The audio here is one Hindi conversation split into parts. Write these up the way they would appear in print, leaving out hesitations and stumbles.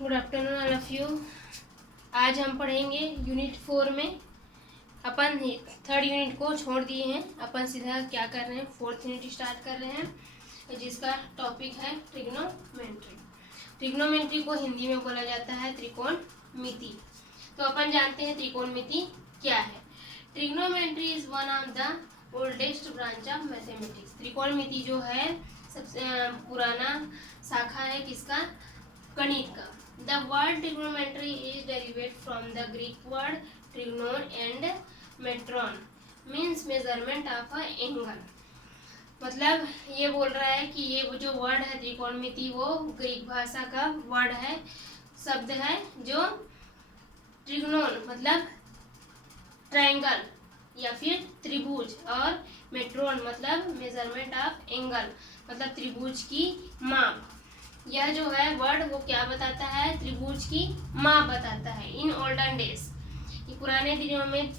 Good afternoon all of you. आज हम पढ़ेंगे यूनिट 4 में। अपन थर्ड यूनिट को छोड़ दिए हैं, अपन सीधा क्या कर रहे हैं, फोर्थ यूनिट स्टार्ट कर रहे हैं, जिसका टॉपिक है ट्रिग्नोमेट्री। ट्रिग्नोमेट्री को हिंदी में बोला जाता है त्रिकोणमिति। तो अपन जानते हैं त्रिकोणमिति क्या है। Trigonometry is one of the oldest branch of mathematics. त्रिकोणमिति जो है सबसे पुराना शाखा है किसका, गणित का। The word trigonometry is derived from the Greek word trignon and metron, means measurement of a angle। मतलब ये बोल रहा है कि ये जो वर्ड है त्रिकोणमिति वो ग्रीक भाषा का वर्ड है, शब्द है, जो ट्रिग्नोन मतलब ट्रायंगल या फिर त्रिभुज, और मेट्रोन मतलब मेजरमेंट ऑफ एंगल मतलब त्रिभुज की माप। यह जो है वर्ड वो क्या बताता है, त्रिभुज की माप बताता है। इन ओल्डन डेज, पुराने दिनों में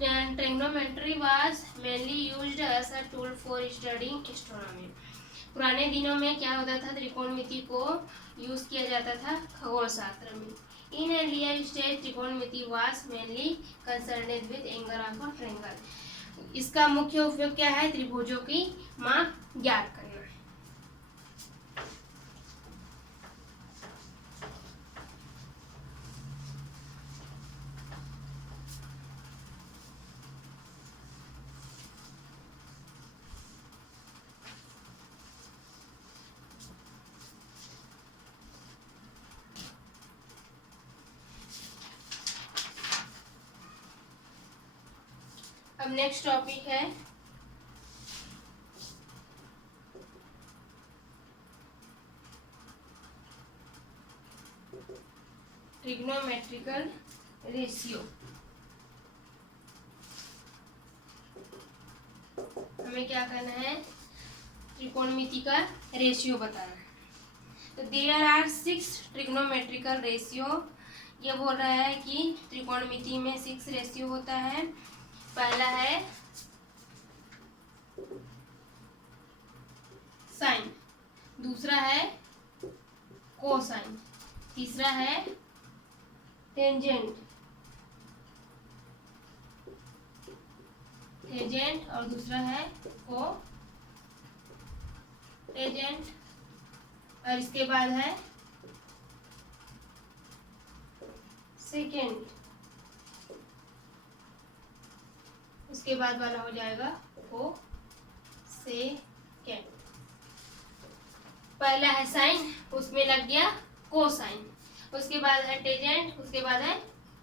trigonometry was mainly used as a tool for studying astronomy. पुराने दिनों में क्या होता था, त्रिकोणमिति को यूज किया जाता था खगोल शास्त्र में। इन एर्लियर स्टेज त्रिकोणमिति was mainly concerned with angle of a triangle. इसका मुख्य उपयोग क्या है, त्रिभुजों की माप ज्ञात करना। अब नेक्स्ट टॉपिक है ट्रिग्नोमेट्रिकल रेशियो। हमें क्या करना है, त्रिकोणमिति का रेशियो बताना है। तो देयर आर 6 ट्रिग्नोमेट्रिकल रेशियो। ये बोल रहा है कि त्रिकोणमिति में 6 रेशियो होता है। पहला है साइन, दूसरा है कोसाइन, तीसरा है टेंजेंट और दूसरा है को टेंजेंट, और इसके बाद है सेकेंड, उसके बाद वाला हो जाएगा को सेकेंड। पहला है साइन, उसमें लग गया कोसाइन, उसके बाद है टेंजेंट, उसके बाद है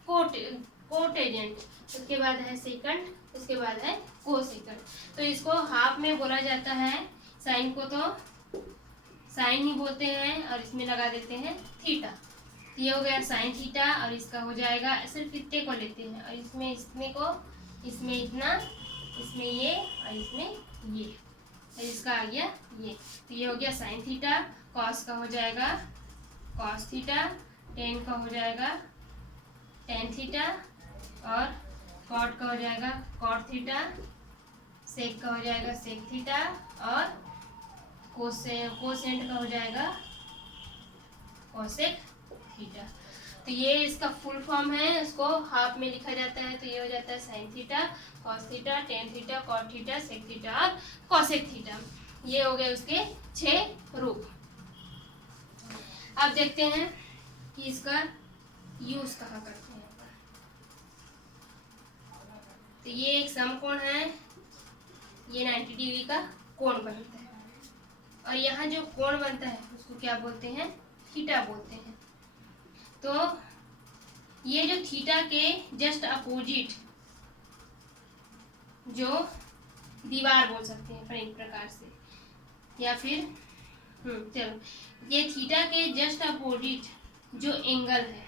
कोटेंजेंट, उसके बाद है सेकंड, उसके बाद है कोसेकंड। तो इसको हाफ में बोला जाता है। साइन को तो साइन ही बोलते हैं, और इसमें लगा देते हैं थीटा। ये हो गया साइन थीटा, और इसका हो जाएगा, सिर्फ इतने को लेते हैं, और इसमें को, इसमें इतना, इसमें ये, और इसमें ये, और इसका आ गया ये। तो ये हो गया साइन थीटा। कॉस का हो जाएगा कॉस थीटा, टेन का हो जाएगा टेन थीटा, और कॉट का हो जाएगा कॉट थीटा, सेक का हो जाएगा सेक थीटा, और कोसेंट का हो जाएगा कोसेक थीटा। तो ये इसका फुल फॉर्म है, इसको हाफ में लिखा जाता है। तो ये हो जाता है sine theta, cos theta, tan theta, cot theta, sec theta और कोसेक थीटा। ये हो गए उसके 6 रूप। अब देखते हैं कि इसका यूज कहाँ करते हैं। तो ये एक समकोण है, ये 90 डिग्री का कोण बनता है, और यहाँ जो कोण बनता है उसको क्या बोलते हैं, थीटा बोलते हैं। तो ये जो थीटा के जस्ट अपोजिट जो दीवार बोल सकते हैं एक प्रकार से, या फिर चलो, ये थीटा के जस्ट अपोजिट जो एंगल है,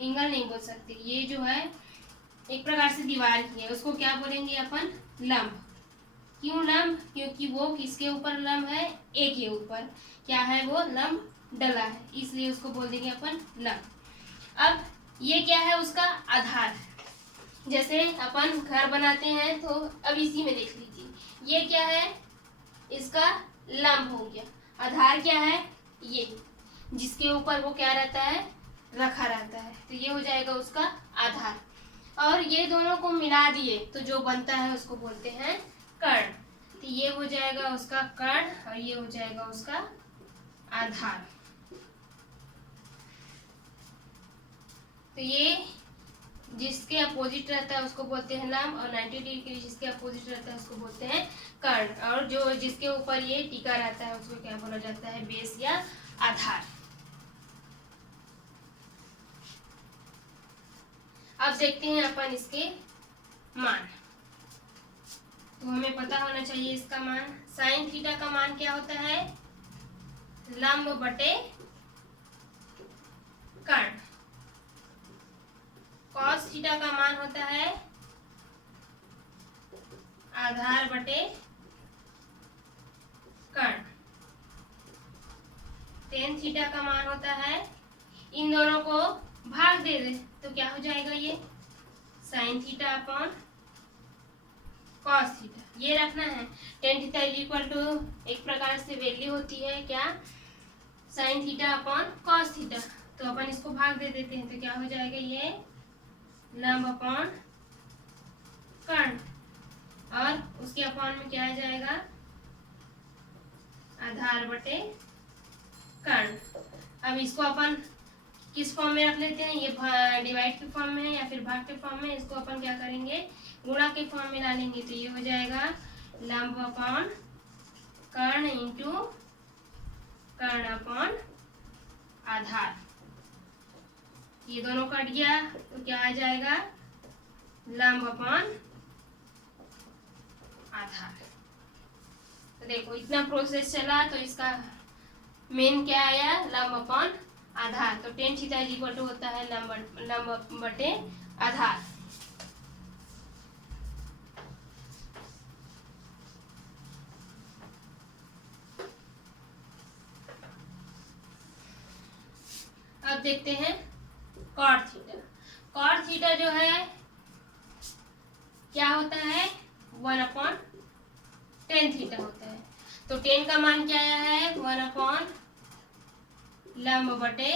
एंगल नहीं बोल सकते, ये जो है एक प्रकार से दीवार की है, उसको क्या बोलेंगे अपन, लंब। क्यों लंब, क्योंकि वो किसके ऊपर लंब है, ए के ऊपर क्या है, वो लंब डला है, इसलिए उसको बोल देंगे अपन लंब। अब ये क्या है, उसका आधार। जैसे अपन घर बनाते हैं, तो अब इसी में देख लीजिए, ये क्या है, इसका लंब हो गया, आधार क्या है ये। जिसके ऊपर वो क्या रहता है, रखा रहता है। तो ये हो जाएगा उसका आधार। और ये दोनों को मिला दिए तो जो बनता है उसको बोलते हैं कर्ण। तो ये हो जाएगा उसका कर्ण और ये हो जाएगा उसका आधार। तो ये जिसके अपोजिट रहता है उसको बोलते हैं लंब, और 90 डिग्री के जिसके अपोजिट रहता है उसको बोलते हैं कर्ण, और जो जिसके ऊपर ये टिका रहता है उसको क्या बोला जाता है, बेस या आधार। अब देखते हैं अपन इसके मान। तो हमें पता होना चाहिए इसका मान। साइन थीटा का मान क्या होता है, लंब बटे कर्ण। कॉस थीटा का मान होता है आधार बटे कर्ण। टेन थीटा का मान होता है, इन दोनों को भाग दे दे तो क्या हो जाएगा, ये sine theta upon cos theta. ये रखना है। Tan theta is equal to एक प्रकार से वैल्यू होती है क्या, sine theta upon cos theta. तो अपन इसको भाग दे देते हैं तो क्या हो जाएगा, ये लंब अपॉन कर्ण, और उसके अपॉन में क्या आ जाएगा, आधार बटे कर्ण। अब इसको अपन किस फॉर्म में रख लेते हैं, ये डिवाइड के फॉर्म में है या फिर भाग के फॉर्म में, इसको अपन क्या करेंगे, गुणा के फॉर्म में डालेंगे। तो ये हो जाएगा लंब अपॉन कर्ण इंटू कर्ण अपॉन आधार। ये दोनों कट गया तो क्या आ जाएगा, लंब अपॉन आधार। तो देखो इतना प्रोसेस चला तो इसका मेन क्या आया, लंब अपॉन आधार। तो tan theta is equal to होता है लंब बटे आधार। अब देखते हैं कॉट थीटा। कॉट थीटा जो है क्या होता है, 1 अपॉन टेन थीटा होता है। तो टेन का मान क्या आया है, 1 अपॉन लंब बटे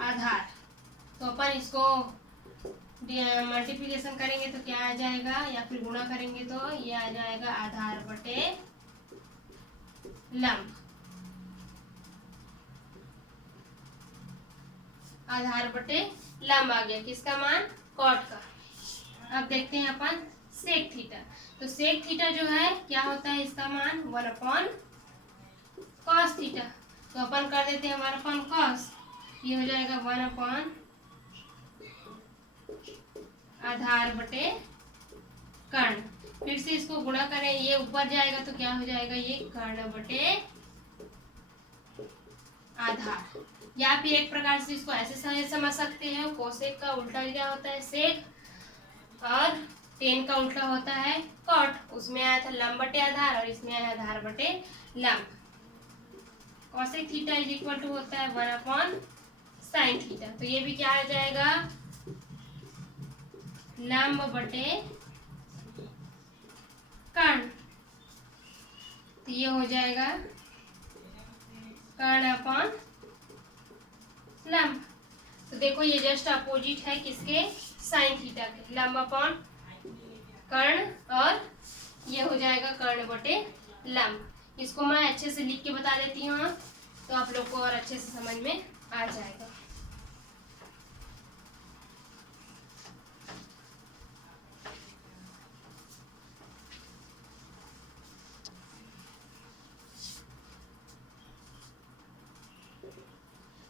आधार। तो अपन इसको मल्टीप्लिकेशन करेंगे तो क्या आ जाएगा, या फिर गुणा करेंगे तो ये आ जाएगा आधार बटे लंब। आधार बटे लंब आ गया किसका मान, कॉट का। अब देखते हैं अपन सेक थीटा। तो सेक थीटा जो है क्या होता है, इसका मान 1 अपॉन कॉस थीटा। तो अपन कर देते हैं 1 अपॉन कॉस, ये हो जाएगा 1 अपॉन आधार बटे कर्ण। फिर से इसको गुणा करें, ये ऊपर जाएगा तो क्या हो जाएगा, ये कर्ण बटे आधार। या फिर एक प्रकार से इसको ऐसे समझ सकते हैं, कोसेक का उल्टा क्या होता है सेक, और टेन का उल्टा होता है कॉट। उसमें आया था लंब बटे आधार और इसमें आया आधार बटे लंब। Cosec theta is equal to होता है 1 अपॉन साइन थीटा। तो ये भी क्या आ जाएगा, लंब बटे कर्ण। तो ये हो जाएगा कर्ण अपॉन लंब। तो देखो ये जस्ट अपोजिट है किसके, साइन थीटा के, लंब अपॉन कर्ण, और ये हो जाएगा कर्ण बटे लंब। इसको मैं अच्छे से लिख के बता देती हूँ तो आप लोग को और अच्छे से समझ में आ जाएगा।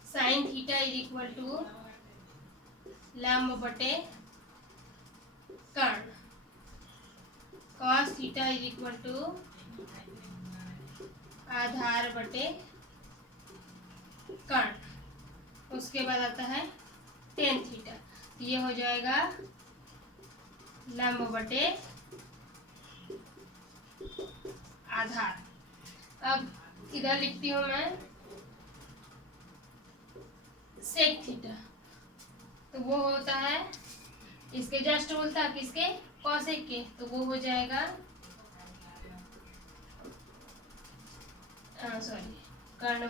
Sine theta is equal to लंब बटे कर्ण। Cos theta is equal to आधार बटे कर्ण। उसके बाद आता है टेन थीटा। ये हो जाएगा लंब बटे आधार। अब इधर लिखती हूँ मैं सेक थीटा। तो वो होता है इसके जस्ट उल्टा किसके, कॉसेक के। तो वो हो जाएगा सॉरी कर्ण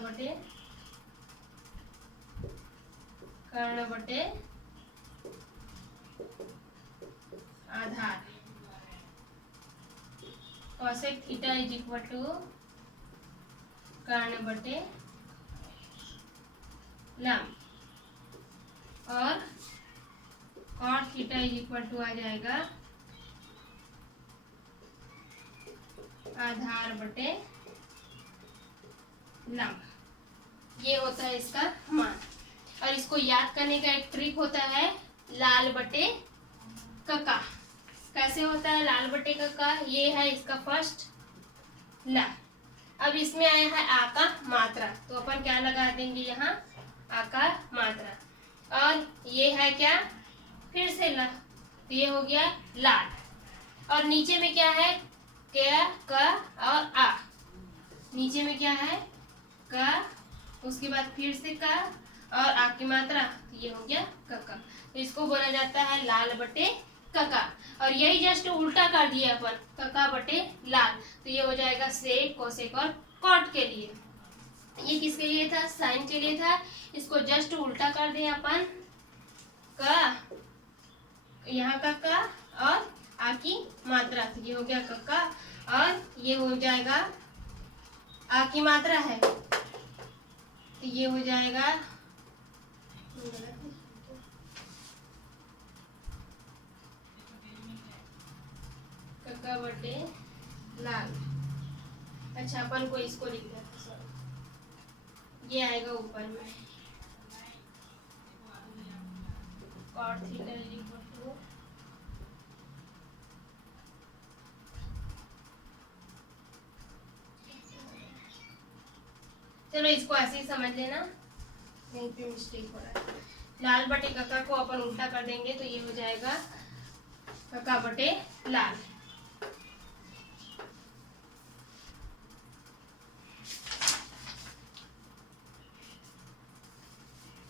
बटे आधार। Cosec theta is equal to कर्ण बटे लंब, और cot theta is equal to आ जाएगा आधार बटे लंब। ये होता है इसका मान। और इसको याद करने का एक ट्रिक होता है लाल बटे कका। कैसे होता है लाल बटे कका? ये है इसका फर्स्ट ला। अब इसमें आया है आ का मात्रा, तो अपन क्या लगा देंगे यहाँ आ का मात्रा। और ये है क्या? फिर से ला, तो ये हो गया लाल। और नीचे में क्या है? क और आ। नीचे में क्या है? क, उसके बाद फिर से का और आ की मात्रा, तो ये हो गया कका। तो इसको बोला जाता है लाल बटे कका। और यही जस्ट उल्टा कर दिए अपन, कका बटे लाल, तो ये हो जाएगा सेक, कोसेक और कॉट के लिए। ये किसके लिए था? साइन के लिए था। इसको जस्ट उल्टा कर दें अपन, का यहाँ का और आ की मात्रा, तो ये हो गया कक्का। और ये हो जाएगा आ की मात्रा है, तो ये हो जाएगा कक्का बटे लाल। अच्छा, अपन को इसको लिख देते हैं, ये आएगा ऊपर में cot theta is equal to चलो इसको ऐसे ही समझ लेना, नहीं पे मिस्टेक हो रहा है। लाल बटे कक्का को अपन उल्टा कर देंगे तो ये हो जाएगा कक्का बटे लाल।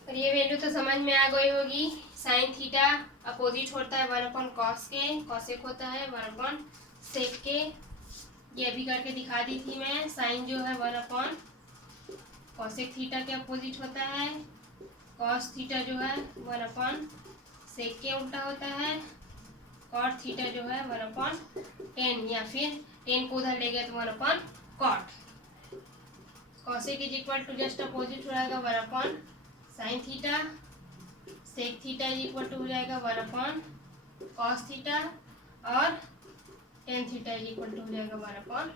और ये वैल्यू तो समझ में आ गई होगी। साइन थीटा अपोजिट होता है 1 कॉस के, कॉसेक होता है 1 सेक के। ये भी करके दिखा दी थी मैं। साइन जो है 1 कॉसेक थीटा के अपोजिट होता है। कॉस थीटा जो है 1 सेक के उल्टा होता है। कॉट थीटा जो है 1/10, या फिर 10 को उधर ले गए तो 1 cot. Cosec is equal to just opposite हो जाएगा 1 sine theta. Sec theta is equal to हो जाएगा 1 कॉस थीटा। और tan theta is equal to हो जाएगा 1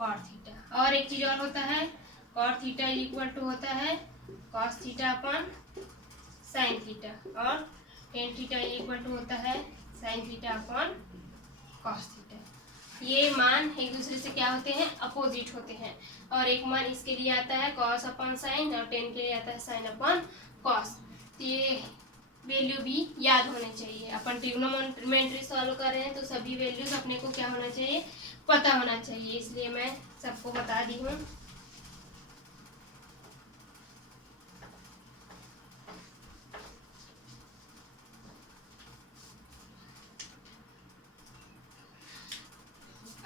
कॉट थीटा। और एक चीज और होता है, cot theta is equal to होता है cos theta upon sine theta. और tan theta is equal to होता है sine theta upon cos theta. ये मान एक दूसरे से क्या होते हैं? अपोजिट होते हैं। और एक मान इसके लिए आता है कॉस अपन साइन, और टेन के लिए आता है साइन अपन कॉस। तो ये वैल्यू भी याद होने चाहिए। अपन ट्रिग्नोमेट्री सॉल्व कर रहे हैं तो सभी वैल्यूज अपने को क्या होना चाहिए? पता होना चाहिए, इसलिए मैं सबको बता दी हूँ।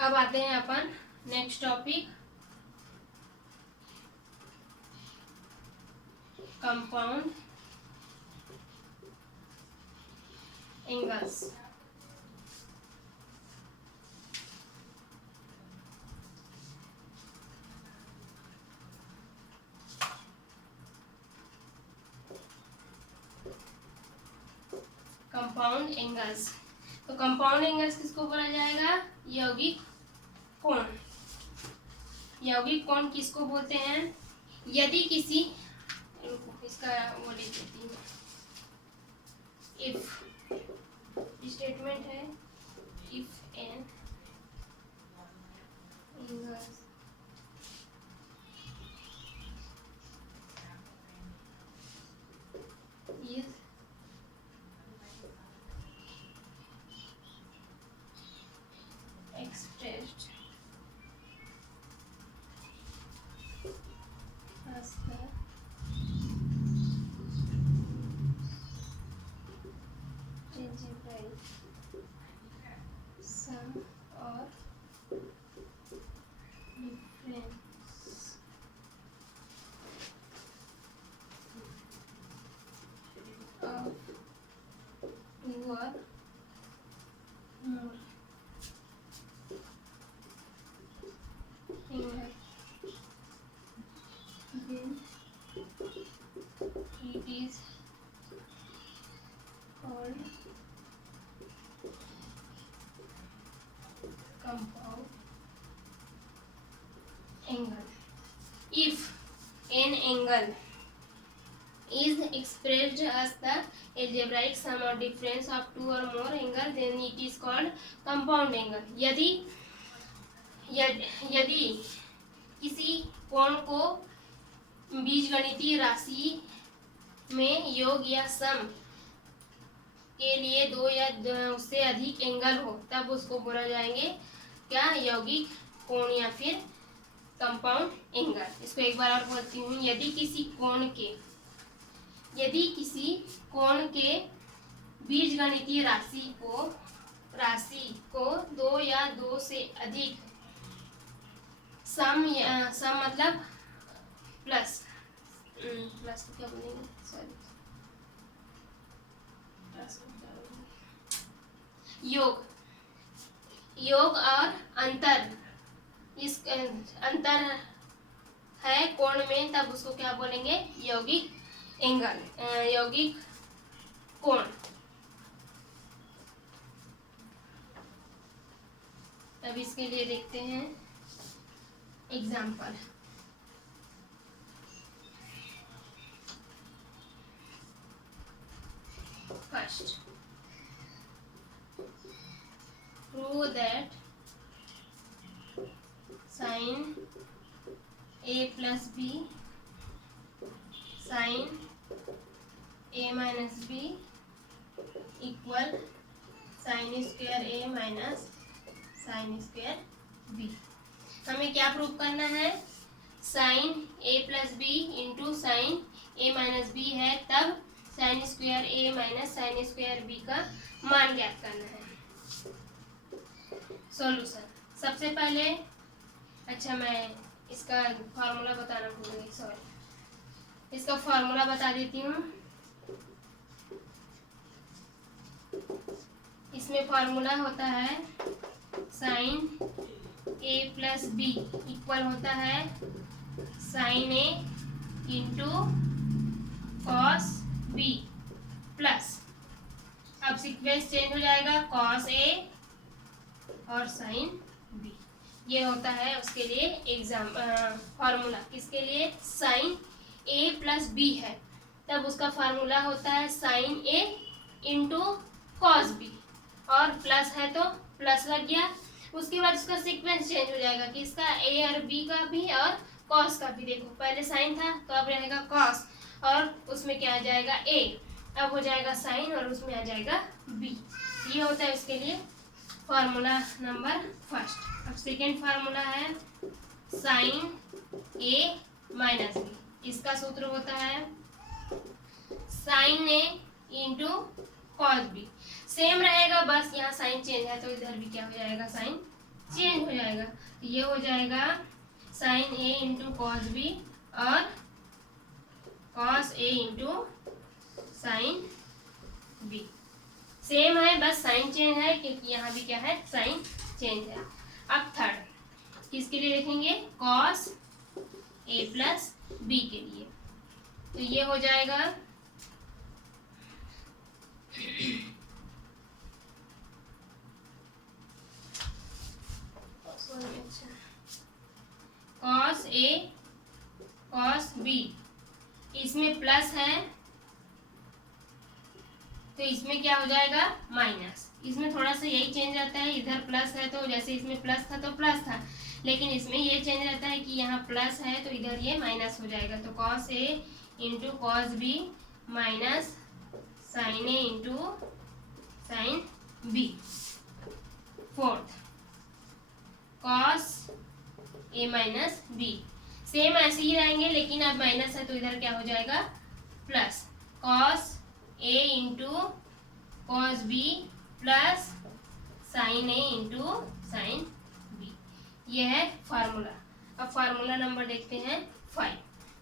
अब आते हैं अपन next topic, compound angles. Compound angles, तो कंपाउंड एंगल्स किसको बोला जाएगा? यौगिक कोण। यौगिक कोण किसको बोलते हैं? यदि किसी, इसका वो लिख देती हूँ, इफ स्टेटमेंट है, if an angles is expressed as the algebraic sum or difference If an angle is expressed as the algebraic sum or difference of two or more angles, then it is called compound angle. यदि किसी कोण को बीजगणितीय राशि में योग या सम के लिए दो या उससे अधिक एंगल हो, तब उसको बोला जाएंगे क्या, यौगिक कोण या फिर कंपाउंड एंगल। इसको एक बार और बोलती हूँ, यदि किसी कोण के बीजगणितीय राशि को दो या दो से अधिक सम मतलब प्लस तो क्या बोलेंगे, सॉरी, योग और अंतर है कोण में, तब उसको क्या बोलेंगे, यौगिक एंगल, यौगिक कोण। अब इसके लिए देखते हैं example. First, prove that sin a plus b sin a minus b equal sin square a minus sin square b। हमें क्या प्रूव करना है, sin a plus b into sin a minus b है, तब sin square a minus sin square b का मान ज्ञात करना है। सॉल्यूशन, सबसे पहले, अच्छा मैं इसका फॉर्मूला बताना भूल गई, सॉरी, इसका फॉर्मूला बता देती हूँ। इसमें फॉर्मूला होता है sine a plus B equal होता है sine a into cos B plus, अब सीक्वेंस चेंज हो जाएगा, कॉस a और साइन b। ये होता है उसके लिए फार्मूला, किसके लिए, साइन a प्लस बी है, तब उसका फार्मूला होता है sine a into cos B, और प्लस है तो प्लस लग गया। उसके बाद उसका सीक्वेंस चेंज हो जाएगा कि इसका a और b का भी और कॉस का भी। देखो पहले साइन था तो अब रहेगा कॉस, और उसमें क्या आ जाएगा a, अब हो जाएगा साइन और उसमें आ जाएगा b। ये होता है उसके लिए फार्मूला नंबर फर्स्ट। अब सेकेंड फार्मूला है साइन a माइनस बी, इसका सूत्र होता है sine a into cos B. Same रहेगा, बस यहाँ साइन चेंज है तो इधर भी क्या हो जाएगा, साइन चेंज हो जाएगा। तो ये हो जाएगा sine a into cos B और cos a into sine B. Same है, बस साइन चेंज है क्योंकि यहाँ भी क्या है, साइन चेंज है। अब थर्ड, किसके लिए देखेंगे, कॉस a प्लस बी के लिए। तो ये हो जाएगा कॉस a कॉस बी, इसमें प्लस है तो इसमें क्या हो जाएगा, माइनस। इसमें थोड़ा सा यही चेंज रहता है, इधर प्लस है तो जैसे इसमें प्लस था तो प्लस था, लेकिन इसमें ये चेंज रहता है कि यहाँ प्लस है तो इधर ये माइनस हो जाएगा। तो cos a into cos B minus sine a into sine B. Fourth, cos a minus B, same ऐसे ही रहेंगे लेकिन अब माइनस है तो इधर क्या हो जाएगा, plus cos a into cos B plus sine a into sine B. ये है फार्मूला। अब फार्मूला नंबर देखते हैं 5,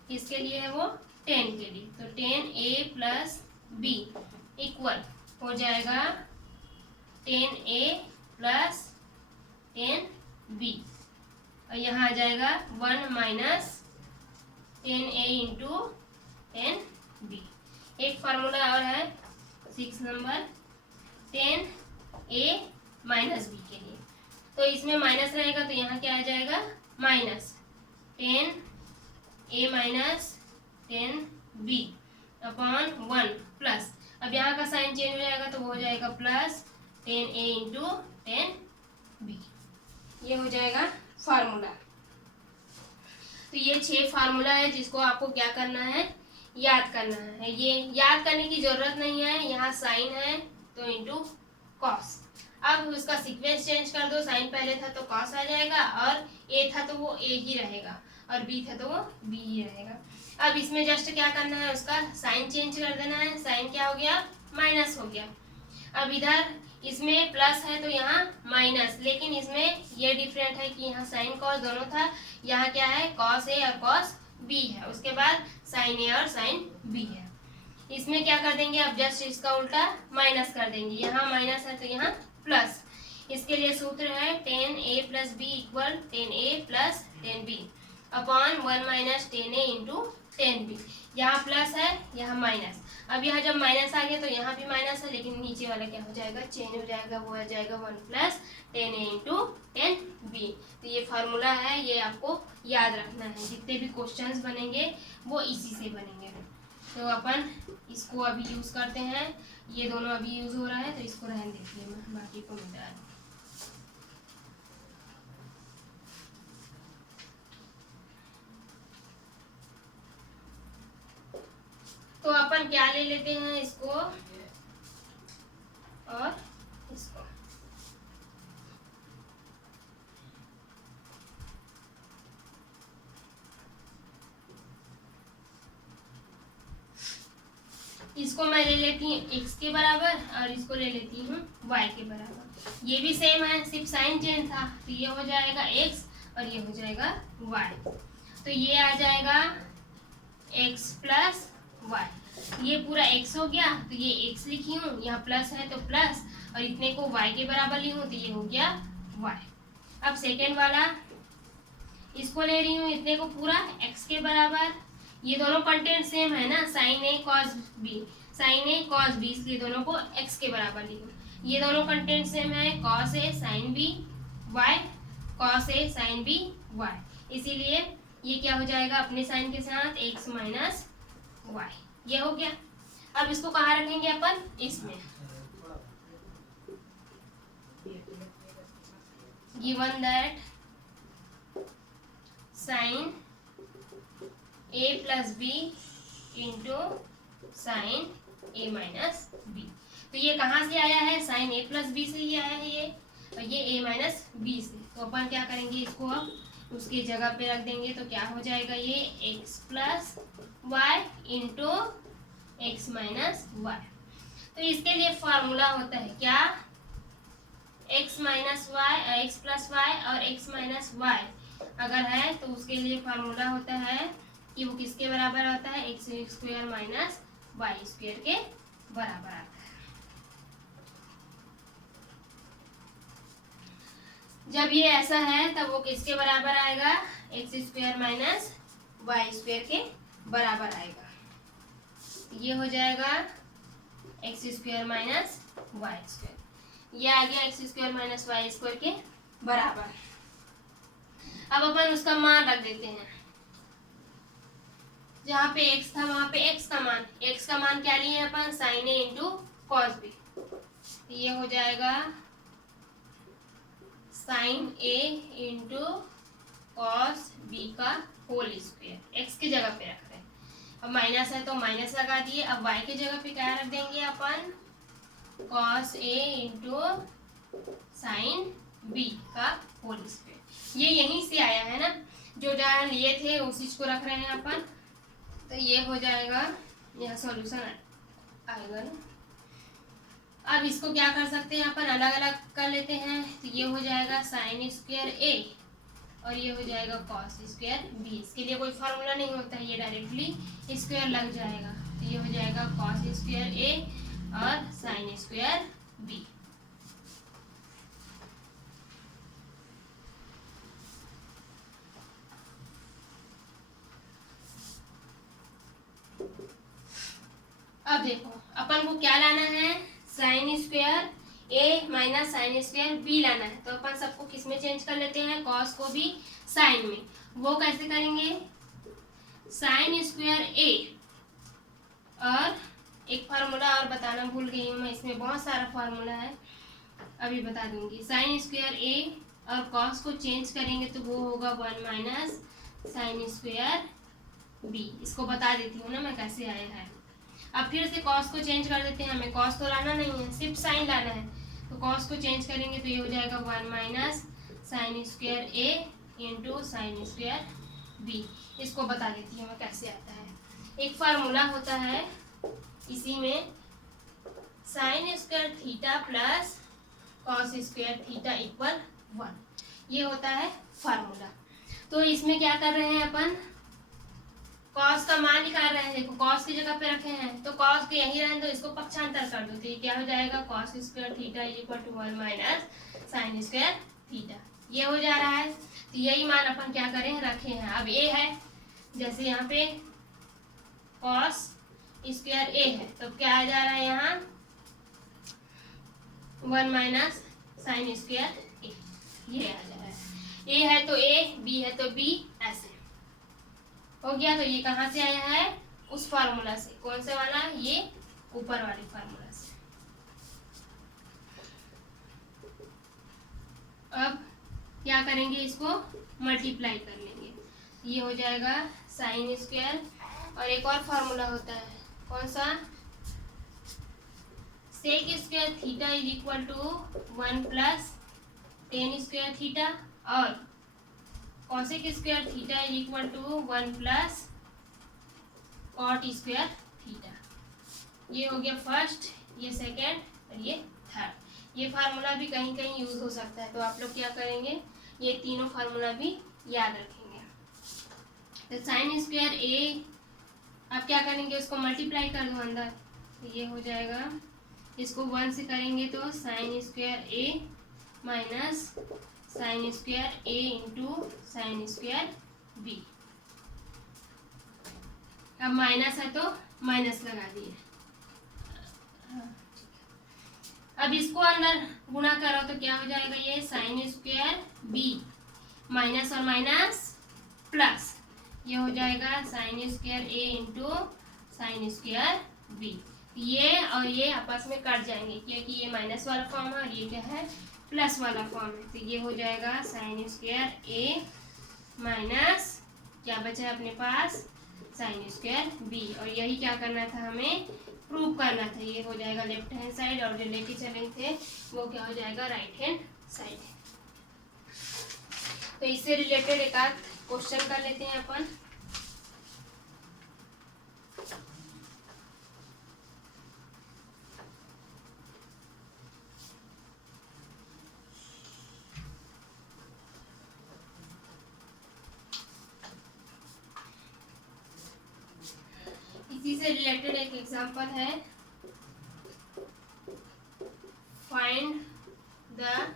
किसके लिए है वो, 10 के लिए। तो 10a प्लस बी इक्वल हो जाएगा 10a प्लस 10b, और यहाँ आ जाएगा 1 माइनस 10a इंटू 10b। एक फार्मूला और है 6 नंबर 10a माइनस बी के लिए। तो इसमें माइनस रहेगा तो यहाँ क्या आ जाएगा, माइनस 10 ए माइनस 10b अपॉन 1 प्लस, अब यहाँ का साइन चेंज हो जाएगा तो वो हो जाएगा प्लस 10a इंटू 10b। ये हो जाएगा फार्मूला। तो ये 6 फार्मूला है जिसको आपको क्या करना है, याद करना है। ये याद करने की जरूरत नहीं है, यहाँ साइन है तो इंटू कॉस। अब उसका सीक्वेंस चेंज कर दो, साइन पहले था तो कॉस आ जाएगा, और ए था तो वो ए ही रहेगा, और बी था तो वो बी ही रहेगा। अब इसमें जस्ट क्या करना है, उसका साइन चेंज कर देना है। साइन क्या हो गया, माइनस हो गया। अब इधर इसमें प्लस है तो यहाँ माइनस, लेकिन इसमें ये डिफरेंट है कि यहाँ साइन कॉस दोनों था, यहाँ क्या है कॉस ए और कॉस बी है, उसके बाद साइन ए और साइन बी है। इसमें क्या कर देंगे, अब जस्ट इसका उल्टा माइनस कर देंगे, यहाँ माइनस है तो यहाँ प्लस। इसके लिए सूत्र है 10a plus B equal 10a plus 10b upon 1 minus 10a into 10b। यहाँ प्लस है यहाँ माइनस, अब यहाँ जब माइनस आ गया तो यहाँ भी माइनस है, लेकिन नीचे वाला क्या हो जाएगा, चेंज हो जाएगा, वो आ जाएगा 1 प्लस 10a इंटू 10b। तो ये फार्मूला है, ये आपको याद रखना है, जितने भी क्वेश्चंस बनेंगे वो इसी से बनेंगे। तो अपन इसको अभी यूज करते हैं, ये दोनों अभी यूज हो रहा है तो इसको रहने देते हैं, बाकी को मिटा। तो अपन क्या ले लेते हैं, इसको और इसको। इसको मैं ले लेती हूँ x के बराबर और इसको ले लेती हूँ y के बराबर। ये भी सेम है, सिर्फ साइन चेंज था, तो ये हो जाएगा x और ये हो जाएगा y। तो ये आ जाएगा x प्लस y। ये पूरा x हो गया तो ये x लिखी हूँ, यहाँ प्लस है तो प्लस, और इतने को y के बराबर ली हूँ तो ये हो गया y। अब सेकेंड वाला, इसको ले रही हूँ इतने को पूरा x के बराबर। ये दोनों कंटेंट सेम है ना, साइन ए कॉस बी, साइन ए कॉस बी, इसलिए दोनों को x के बराबर ली हूँ। ये दोनों कंटेंट सेम है, cos A sine B y, cos A sine B y, इसीलिए ये क्या हो जाएगा अपने साइन के साथ x माइनस y। ये हो गया। अब इसको कहाँ रखेंगे अपन, इसमें। Given that sine a plus B into sine a minus B. तो ये कहाँ से आया है, साइन a प्लस बी से ही आया है ये, और ये a माइनस बी से। तो अपन क्या करेंगे, इसको अब उसकी जगह पे रख देंगे, तो क्या हो जाएगा ये x plus Y into X minus Y. तो इसके लिए फॉर्मूला होता है क्या, x minus Y, X plus Y और x माइनस वाई अगर है तो उसके लिए फॉर्मूला होता है कि वो किसके बराबर आता है, X square minus Y square के बराबर आता है। जब ये ऐसा है तब वो किसके बराबर आएगा, X square minus Y square के बराबर आएगा। ये हो जाएगा X square minus Y square, ये आ गया X square minus Y square के बराबर। अब अपन उसका मान रख देते हैं, जहाँ पे x था वहां पे x का मान क्या लिए अपन, sign A into cos B. ये हो जाएगा sign A into cos B का होल स्क्वायर, x की जगह पे रख रहे हैं। अब माइनस है तो माइनस लगा दिए। अब y की जगह पे क्या रख देंगे अपन, cos A into sine B का होल स्क्वायर। ये यहीं से आया है ना, जो जहाँ लिए थे उसी को रख रहे हैं अपन। तो ये हो जाएगा, यह सॉल्यूशन आएगा ना। अब इसको क्या कर सकते हैं अपन, अलग अलग कर लेते हैं। तो ये हो जाएगा साइन स्क्वायर ए और ये हो जाएगा कॉस स्क्वायर बी। इसके लिए कोई फार्मूला नहीं होता है, ये डायरेक्टली स्क्वायर लग जाएगा। तो ये हो जाएगा कॉस स्क्वायर ए और साइन स्क्वायर बी। अब देखो अपन को क्या लाना है, साइन स्क्वायर ए माइनस साइन स्क्वायर बी लाना है। तो अपन सबको किस में चेंज कर लेते हैं, कॉस को भी साइन में। वो कैसे करेंगे, साइन स्क्वायर ए, और एक फार्मूला और बताना भूल गई हूँ मैं, इसमें बहुत सारा फार्मूला है, अभी बता दूंगी। साइन स्क्वायर ए और कॉस को चेंज करेंगे तो वो होगा 1 माइनस साइन स्क्वायर बी। इसको बता देती हूँ ना मैं कैसे आया है। अब फिर से कॉस को चेंज कर देते हैं, हमें कॉस तो लाना नहीं है, सिर्फ साइन लाना है। तो कॉस को चेंज करेंगे तो ये हो जाएगा 1 माइनस साइन स्क्वायर ए इंटू साइन स्क्वायर बी। इसको बता देती हूँ मैं कैसे आता है। एक फार्मूला होता है इसी में, sign square theta plus cos square theta equal 1, ये होता है फार्मूला। तो इसमें क्या कर रहे हैं अपन, कॉस का मान निकाल रहे हैं। देखो कॉस की जगह पे रखे हैं तो कॉस के यही रहने दो, इसको पक्षांतर कर दो तो ये क्या हो जाएगा, cos square theta equal to 1 minus sine square theta, ये हो जा रहा है। तो यही मान अपन क्या करें, रखे हैं। अब ए है, जैसे यहाँ पे कॉस स्क्वायर ए है तो क्या आ जा रहा है यहाँ 1 माइनस साइन स्क्वायर ए, ये आ जा रहा है। ए है तो ए, बी है तो बी, ऐसे हो गया। तो ये कहाँ से आया है, उस फार्मूला से। कौन से वाला, ये ऊपर वाले फार्मूला से। अब क्या करेंगे, इसको मल्टीप्लाई कर लेंगे, ये हो जाएगा साइन स्क्वायर। और एक और फार्मूला होता है, कौन सा, sec square theta is equal to 1 plus tan square theta, और cosec square theta is equal to 1 plus cot square theta. ये हो गया फर्स्ट, ये सेकेंड और ये थर्ड। ये फार्मूला भी कहीं कहीं यूज हो सकता है, तो आप लोग क्या करेंगे, ये तीनों फार्मूला भी याद रखेंगे। तो साइन स्क्वायर ए, अब क्या करेंगे, उसको मल्टीप्लाई कर दो अंदर, तो ये हो जाएगा, इसको 1 से करेंगे तो साइन स्क्वायर ए माइनस साइन स्क्वायर ए इंटू साइन स्क्वायर बी। अब माइनस है तो माइनस लगा दिए। अब इसको अंदर गुणा करो तो क्या हो जाएगा, ये साइन स्क्वायर बी माइनस और माइनस प्लस, ये हो जाएगा साइन स्क्वायर ए इंटू साइन स्क्वायर बी। ये और ये आपस में कट जाएंगे क्योंकि ये माइनस वाला फॉर्म है और ये क्या है, प्लस वाला फॉर्म है। तो ये हो जाएगा साइन स्क्वायर ए माइनस क्या बचा है अपने पास, साइन स्क्वायर बी। और यही क्या करना था, हमें प्रूव करना था। ये हो जाएगा लेफ्ट हैंड साइड, और जो लेके चले थे वो क्या हो जाएगा, राइट हैंड साइड। तो इससे रिलेटेड एक आध क्वेश्चन कर लेते हैं अपन। इसी से रिलेटेड एक एग्जांपल है, find the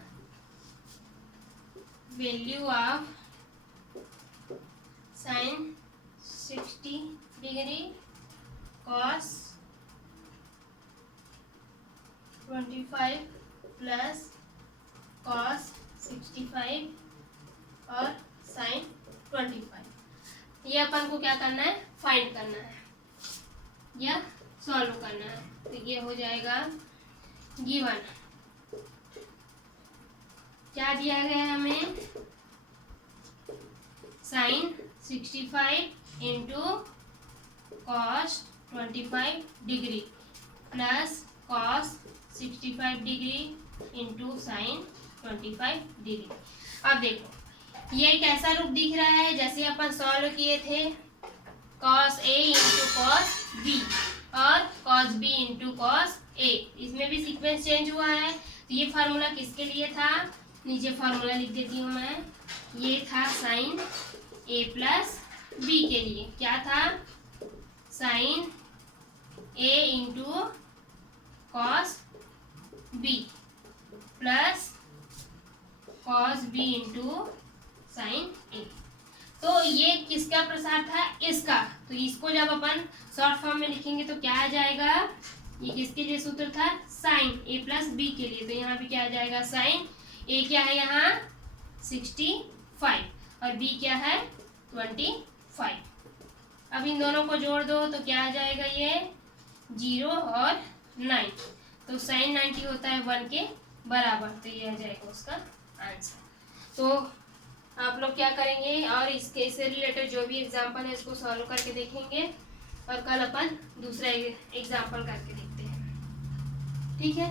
value of sine 60 degree cos 25 plus cos 65 और साइन 25। ये अपन को क्या करना है, फाइंड करना है या सॉल्व करना है। तो ये हो जाएगा गिवन, क्या दिया गया है हमें, sine 65 into cos 25 degree plus cos 65 degree into sine 25 degree. अब देखो ये कैसा रूप दिख रहा है, जैसे अपन सॉल्व किए थे cos A into cos B और cos B into cos A. इसमें भी सीक्वेंस चेंज हुआ है। तो ये फार्मूला किसके लिए था, नीचे फार्मूला लिख देती हूँ मैं, ये था साइन ए प्लस बी के लिए। क्या था, sine A into cos B plus cos B into sine A. तो ये किसका प्रसार था, इसका। तो इसको जब अपन शॉर्ट फॉर्म में लिखेंगे तो क्या आ जाएगा, ये किसके लिए सूत्र था, साइन ए प्लस बी के लिए। तो यहाँ पे क्या आ जाएगा, साइन ए क्या है यहाँ 65 और बी क्या है 25। अब इन दोनों को जोड़ दो तो क्या आ जाएगा, ये 0 और 9, तो sin 90 होता है 1 के बराबर, तो ये आ जाएगा उसका आंसर। तो आप लोग क्या करेंगे और इससे रिलेटेड जो भी एग्जाम्पल है इसको सॉल्व करके देखेंगे और कल अपन दूसरा एग्जाम्पल करके देखते हैं। ठीक है।